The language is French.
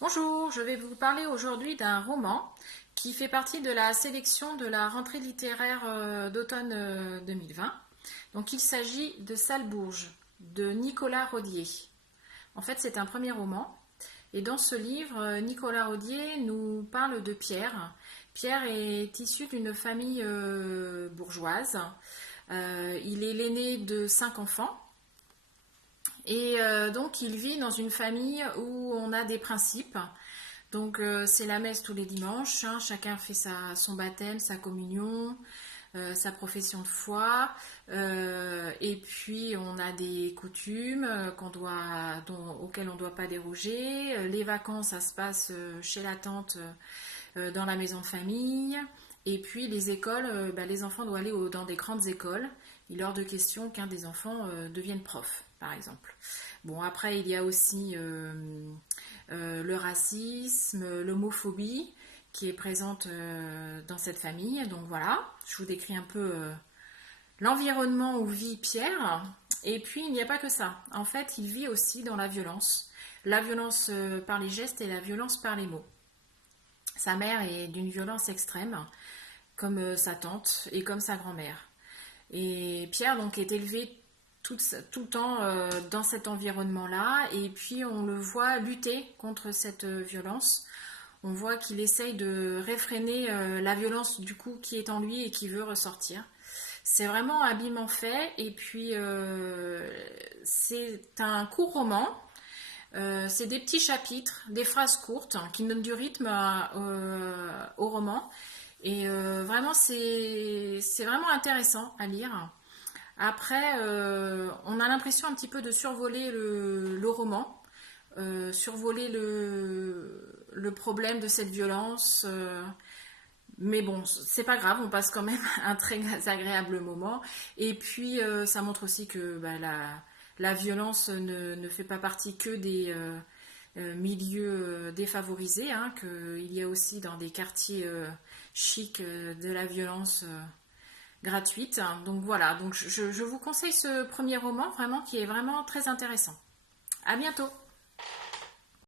Bonjour, je vais vous parler aujourd'hui d'un roman qui fait partie de la sélection de la rentrée littéraire d'automne 2020. Donc il s'agit de Salbourge de Nicolas Rodier. En fait, c'est un premier roman. Et dans ce livre, Nicolas Rodier nous parle de Pierre. Pierre est issu d'une famille bourgeoise. Il est l'aîné de 5 enfants. Et donc, il vit dans une famille où on a des principes. Donc, c'est la messe tous les dimanches, hein. Chacun fait son baptême, sa communion, sa profession de foi. Et puis, on a des coutumes auxquelles on ne doit pas déroger. Les vacances, ça se passe chez la tante, dans la maison de famille. Et puis, les écoles, les enfants doivent aller dans des grandes écoles. Il est hors de question qu'un des enfants devienne prof, par exemple. Bon, après, il y a aussi le racisme, l'homophobie qui est présente dans cette famille. Donc voilà, je vous décris un peu l'environnement où vit Pierre. Et puis, il n'y a pas que ça. En fait, il vit aussi dans la violence. La violence par les gestes et la violence par les mots. Sa mère est d'une violence extrême, comme sa tante et comme sa grand-mère. Et Pierre donc est élevé tout le temps dans cet environnement-là, et puis on le voit lutter contre cette violence. On voit qu'il essaye de réfréner la violence du coup qui est en lui et qui veut ressortir. C'est vraiment habilement fait, et puis c'est un court roman. C'est des petits chapitres, des phrases courtes qui donnent du rythme au roman. Et vraiment, c'est vraiment intéressant à lire. Après, on a l'impression un petit peu de survoler le roman, survoler le problème de cette violence. Mais bon, c'est pas grave, on passe quand même un très agréable moment. Et puis, ça montre aussi que la violence ne fait pas partie que des milieux défavorisés, hein, qu'il y a aussi dans des quartiers chics de la violence gratuite. Donc voilà, donc je vous conseille ce premier roman vraiment qui est vraiment très intéressant. À bientôt.